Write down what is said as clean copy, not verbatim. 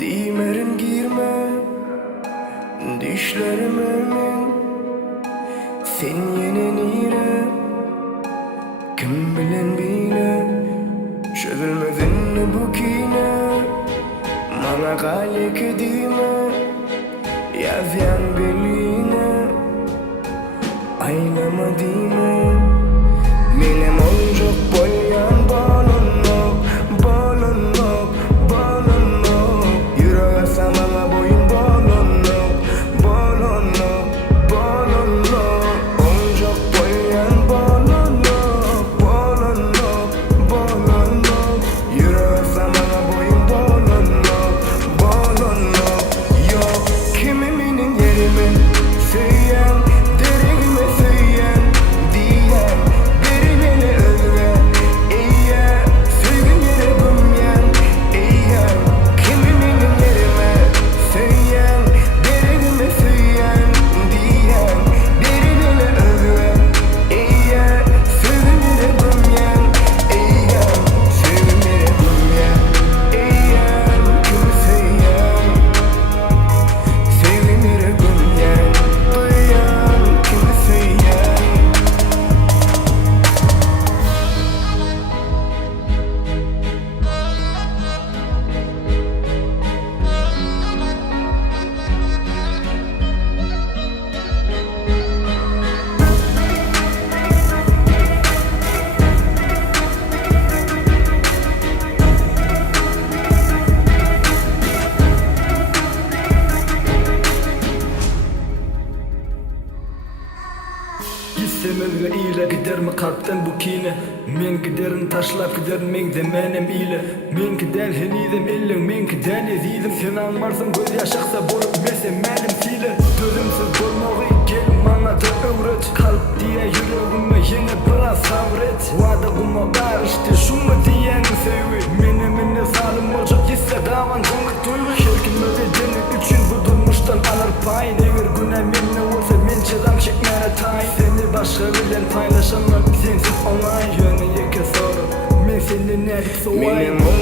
Dimerim girme düşlerim emin sen yine nire kim bilen bile çözülmedin bu kine bana gayet edime yazyan beline aynama dime benim oncuk boyan balonluk balonluk balonluk yüreğe samana boyun balonluk balonluk balonluk oncuk boyan balonluk balonluk balonluk yüreğe samana boyun balonluk balonluk yok kimiminin yerime söyleyen derime söyleyen diyen biri beni özleyen eğer sevgim yere bümyen eğer kimiminin yerime söyleyen derime söyleyen diyen biri beni özleyen eğer sevgim yere bümyen eğer sevgim yere bümyen eğer kimi söyleyen sevgim yere bümyen duyan kimi söyleyen. Gitsem özge ile gider mi kalpten bu kine men giderin taşlap gider men de menem ile men gider henidem ellen men gider ezidem sen almarsın göz yaşaksa bolup mesem menem tile dölümsüz bolmağı gel bana da öğret kalp diye yüreğime yine biraz sabret vada bulma var işte şunu diyen sevi menemine zalim olacak ise davan canlık duygu herkim öyle cennet üçün bu durmuştan alır payın eğer güne menle olsa men çedam çekmene tayin seni başka bilen paylaşanlar sensiz online yönü yeke soru men seninle hep soğuyum.